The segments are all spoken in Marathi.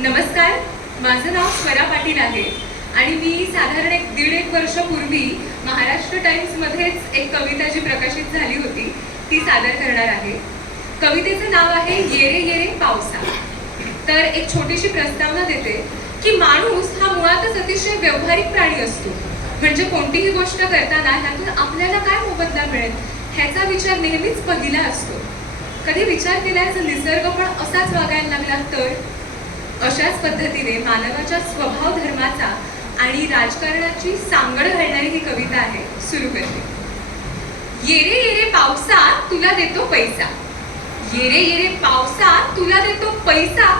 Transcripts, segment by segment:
नमस्कार माझं नाव स्वरा पाटील आहे आणि मी साधारण एक दीड एक वर्षापूर्वी महाराष्ट्र टाइम्समध्येच एक कविता जी प्रकाशित झाली होती ती सादर करणार आहे. कवितेचं नाव आहे येरे येरे पावसा. तर एक छोटीशी प्रस्तावना देते की माणूस हा मुळातच अतिशय व्यावहारिक प्राणी असतो. म्हणजे कोणतीही गोष्ट करताना ह्यातून आपल्याला काय मोबदला मिळेल ह्याचा विचार नेहमीच पहिला असतो. कधी विचार केल्याचा निसर्ग पण असाच वागायला लागला तर? अशाच पद्धतीने मानवाच्या स्वभाव धर्माचा आणि राजकारणाची सांगड घालणारी ही कविता आहे सुरू करते. येरे येरे पावसा तुला देतो पैसा. येरे येरे पावसा तुला देतो पैसा.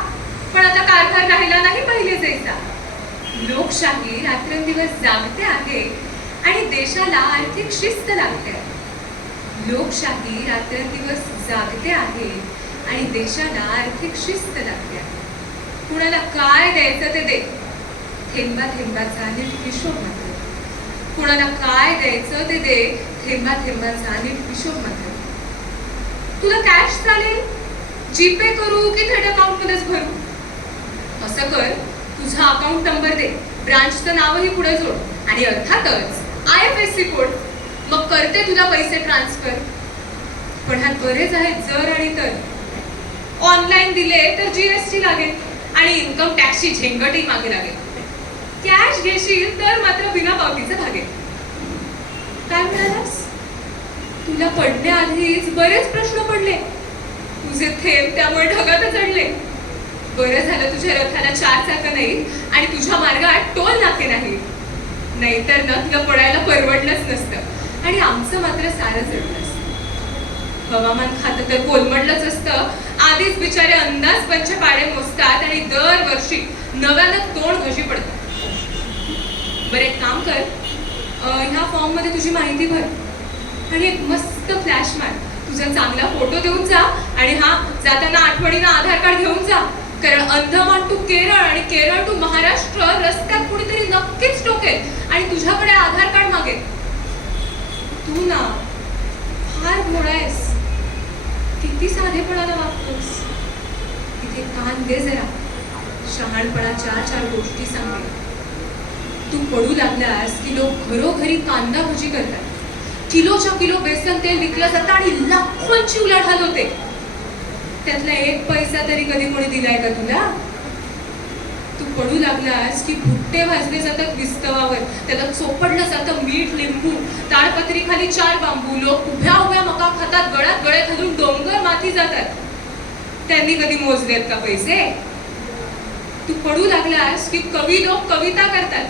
पण आता कारभार राहिला नाही पहिले जैसा लोकशाही रात्रंदिवस जागते आहे आणि देशाला आर्थिक शिस्त लागते. आहे लोकशाही रात्रंदिवस जागते आहे आणि देशाला आर्थिक शिस्त लागते आहे. कुणाला काय द्यायचं ते दे. थेंबा थेंबाचा नीट हिशोब मात्र. कुणाला काय द्यायचं ते दे. थेंबा थेंबाचा नीट हिशोब मात्र. तुला कॅश चालेल? जीपे करू की थेट अकाउंट मध्येच भरू? असं कर तुझा अकाउंट नंबर दे. ब्रांचचं नावही पुढे जोड. आणि अर्थातच I F S C code. मग करते तुला पैसे ट्रान्सफर पण ह्यात बरेच आहेत जर आणि तर. ऑनलाईन दिले तर जीएसटी लागेल. आणि इन्कम टॅक्सची झेंगटही मागे लागेल. कॅश घेशील तर मात्र बिना पावतीचं भागेल. काय म्हणालास? तुला पडण्याआधीच बरेच प्रश्न पडले. तुझे थेंब त्यामुळे ढगात चढले बरं झालं तुझ्या रथाला चार चाकं नाही आणि तुझ्या मार्गात टोल नाके नाही. नाहीतर न तुला पडायला परवडलंच नसतं. आणि आमचं मात्र सारं जडलं. हवामान खातं तर कोलमडलंच असतं. आधीच बिचारे अंदाज पंच पाडे मोजतात आणि दरवर्षी नव्यानं तोंड घशी पडतात बरं एक काम कर. ह्या फॉर्ममध्ये तुझी माहिती भर. आणि एक मस्त फ्लॅश मार. तुझा चांगला फोटो देऊन जा आणि हा जाताना आठवणीनं आधार कार्ड घेऊन जा. कारण अंदमान टू केरळ आणि केरळ टू महाराष्ट्र रस्त्यात कुणीतरी नक्कीच टोकेल आणि तुझ्याकडे आधार कार्ड मागेल. तू ना फार भोळा आहेस. किती साधेपणाला वागतोस? तिथे कान दे जरा. शहाणपणा चार गोष्टी सांगेल तू पडू लागलास की लोक घरोघरी कांदा भजी करतात. किलोच्या किलो बेसन तेल विकलं जातं आणि लाखोंची उलाढाल होते. त्यातला एक पैसा तरी कधी कोणी दिलाय का तुला? तू पडू लागलास की भुट्टे भाजले जातात विस्तवावर. त्याला चोपडलं जातं मीठ लिंबू चार बांबू. लोक उभ्या उभ्या मका खातात गळ्यात गळे घालून डोंगर माथी जातात. त्यांनी कधी मोजलेत का पैसे? तू पडू लागलास की कवी लोक कविता करतात?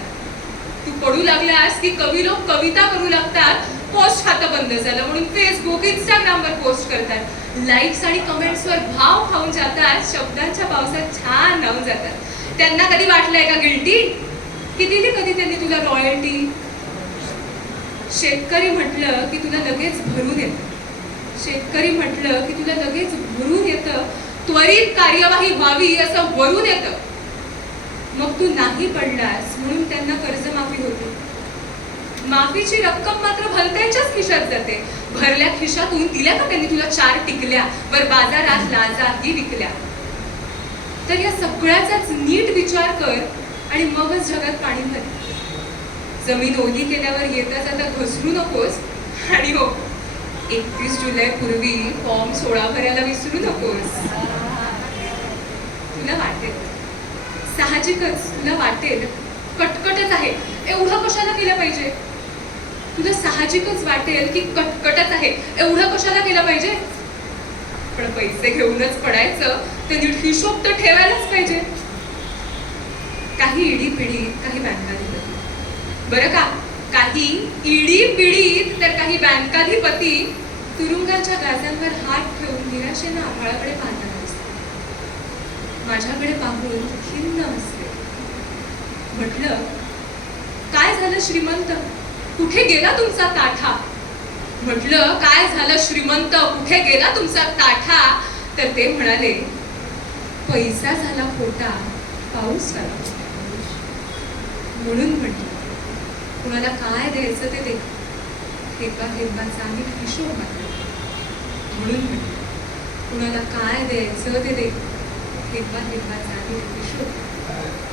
तू पडू लागलास की कवी लोक कविता करू लागतात? पोस्ट खातं बंद झालं म्हणून फेसबुक इंस्टाग्रामवर पोस्ट करतात. लाईक्स आणि कमेंट्सवर भाव खाऊन जातात शब्दांच्या पावसात छान राहून जातात. त्यांना कधी वाटलंय का गिल्टी किती कधी त्यांनी तुला रॉयल्टी शेतकरी म्हटलं की तुला लगेच भरून येतं. शेतकरी म्हटलं की तुला लगेच भरून येतं. त्वरित कार्यवाही व्हावी असं वरून येतं. मग तू नाही पडलास म्हणून त्यांना कर्जमाफी होते. माफीची रक्कम मात्र भलत्यांच्याच खिशात जाते. भरल्या खिशातून दिल्या का त्यांनी तुला चार टिकल्या? वर बाजारात लाजाही विकल्या. तर या सगळ्याचाच नीट विचार कर आणि मगच जगात पाणी भर. जमीन ओली केल्यावर येता आता घसरू नकोस. आणि हो एकतीस जुलै पूर्वी फॉर्म सोळा भरायला विसरू नकोस. तुला वाटेल. साहजिकच तुला वाटेल. कटकटच आहे. एवढं कशाला केलं पाहिजे? तुला साहजिकच वाटेल की कटकटच आहे. एवढं कशाला केलं पाहिजे? पण पैसे घेऊनच पडायचं. ते नीट हिशोब तर ठेवायलाच पाहिजे. काही इडी पिढी काही बँकाधिपती बरं का? काही इडी पिढीत तर काही बँकाधिपती तुरुंगाच्या गाजांवर हात ठेवून निराशेनं आभाळाकडे पाहताना दिसतात. माझ्याकडे पाहून खिन्न असते म्हटलं काय झालं श्रीमंत? कुठे गेला तुमचा ताठा? म्हटलं काय झालं श्रीमंत? कुठे गेला तुमचा ताठा? तर ते म्हणाले पैसा झाला खोटा पाऊस झाला म्हणून म्हटलं कुणाला काय द्यायचं ते दे हेपा हेपाचा आम्ही हिशोब म्हणतो म्हणून म्हटलं कुणाला काय द्यायचं ते दे हितवाद हितवाद आम्ही हिशोब